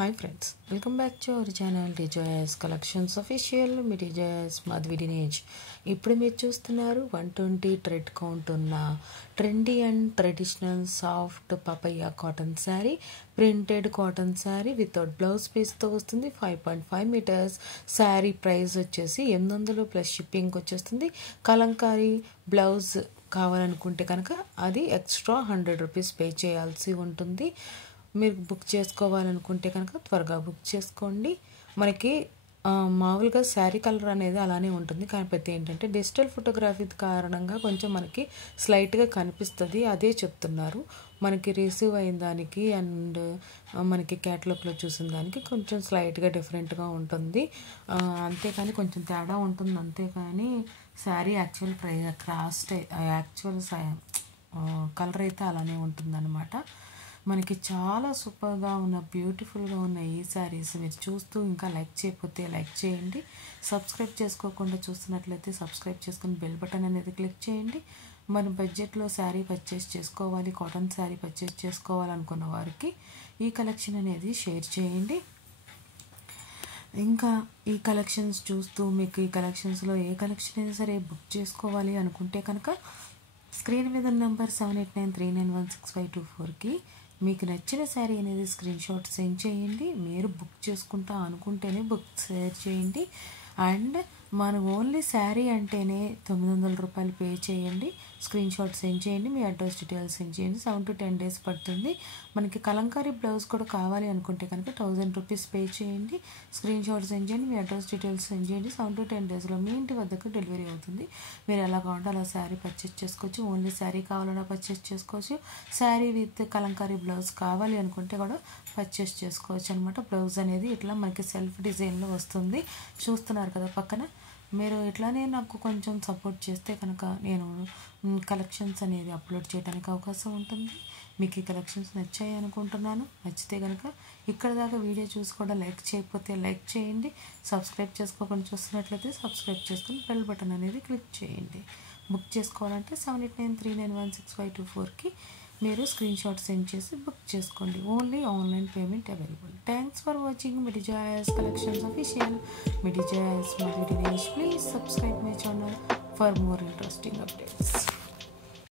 Hi friends, welcome back to our channel DJS Collections Official. Me DJS Madhavi Dinesh. ఇప్పుడు మీరు చూస్తున్నారు 120 thread count ఉన్న trendy and traditional soft papaya cotton sari, printed cotton sari without blouse పీస్తో వస్తుంది. 5.5 metres sari price వచ్చేసి 800 plus shipping వచ్చేస్తుంది. Kalamkari blouse కావాలనుకుంటే కనుక అది ఎక్స్ట్రా 100 రూపీస్ పే చేయాల్సి ఉంటుంది. మీరు బుక్ చేసుకోవాలనుకుంటే కనుక త్వరగా బుక్ చేసుకోండి. మనకి మామూలుగా శారీ కలర్ అనేది అలానే ఉంటుంది, కాకపోతే ఏంటంటే డిజిటల్ ఫోటోగ్రఫీ కారణంగా కొంచెం మనకి స్లైట్గా కనిపిస్తుంది. అదే చెప్తున్నారు, మనకి రిసీవ్ అయిన దానికి అండ్ మనకి క్యాటలాగ్లో చూసిన దానికి కొంచెం స్లైట్గా డిఫరెంట్గా ఉంటుంది. అంతేకాని కొంచెం తేడా ఉంటుంది, అంతేకాని శారీ యాక్చువల్ యాక్చువల్ కలర్ అయితే అలానే ఉంటుందన్నమాట. మనకి చాలా సూపర్గా ఉన్న బ్యూటిఫుల్గా ఉన్న ఈ శారీస్ మీరు చూస్తూ ఇంకా లైక్ చేయకపోతే లైక్ చేయండి. సబ్స్క్రైబ్ చేసుకోకుండా చూస్తున్నట్లయితే సబ్స్క్రైబ్ చేసుకుని బెల్ బటన్ అనేది క్లిక్ చేయండి. మన బడ్జెట్లో శారీ పర్చేస్ చేసుకోవాలి, కాటన్ శారీ పర్చేస్ చేసుకోవాలనుకున్న వారికి ఈ కలెక్షన్ అనేది షేర్ చేయండి. ఇంకా ఈ కలెక్షన్స్ చూస్తూ మీకు ఈ కలెక్షన్స్లో ఏ కలెక్షన్ అయినా సరే బుక్ చేసుకోవాలి అనుకుంటే కనుక స్క్రీన్ మీద నెంబర్ 7893916524కి మీకు నచ్చిన శారీ అనేది స్క్రీన్ షాట్ సెండ్ చేయండి. మీరు బుక్ చేసుకుంటా అనుకుంటేనే బుక్ షేర్ చేయండి. అండ్ మనం ఓన్లీ శారీ అంటేనే 900 రూపాయలు పే చేయండి. స్క్రీన్ షాట్ సెండ్ చేయండి, మీ అడ్రస్ డీటెయిల్స్ సెండ్ చేయండి. 7 to 10 days పడుతుంది. మనకి కలంకారీ బ్లౌజ్ కూడా కావాలి అనుకుంటే కనుక 1000 రూపీస్ పే చేయండి. స్క్రీన్ షాట్ సెండ్ చేయండి, మీ అడ్రస్ డీటెయిల్స్ సెండ్ చేయండి. 7 to 10 daysలో మీ ఇంటి వద్దకు డెలివరీ అవుతుంది. మీరు ఎలా కావాలంటే అలా శారీ పర్చేస్ చేసుకోవచ్చు. ఓన్లీ శారీ కావాలన్నా పర్చేస్ చేసుకోవచ్చు. శారీ విత్ కలంకారీ బ్లౌజ్ కావాలి అనుకుంటే కూడా పర్చేస్ చేసుకోవచ్చు అనమాట. బ్లౌజ్ అనేది ఇట్లా మనకి సెల్ఫ్ డిజైన్లో వస్తుంది, చూస్తున్నారు కదా పక్కన. మీరు ఇట్లానే నాకు కొంచెం సపోర్ట్ చేస్తే కనుక నేను కలెక్షన్స్ అనేది అప్లోడ్ చేయడానికి అవకాశం ఉంటుంది. మీకు ఈ కలెక్షన్స్ నచ్చాయి అనుకుంటున్నాను. నచ్చితే కనుక ఇక్కడ దాకా వీడియో చూసి కూడా లైక్ చేయకపోతే లైక్ చేయండి. సబ్స్క్రైబ్ చేసుకోకుండా చూస్తున్నట్లయితే సబ్స్క్రైబ్ చేసుకుని బెల్ బటన్ అనేది క్లిక్ చేయండి. బుక్ చేసుకోవాలంటే 7893916524కి మీరు స్క్రీన్ షాట్ సెండ్ చేసి బుక్ చేసుకోండి. Only online payment available. Thanks for watching me DJS Collections Official. Me DJS Madhavi Dinesh. Please subscribe my channel for more interesting updates.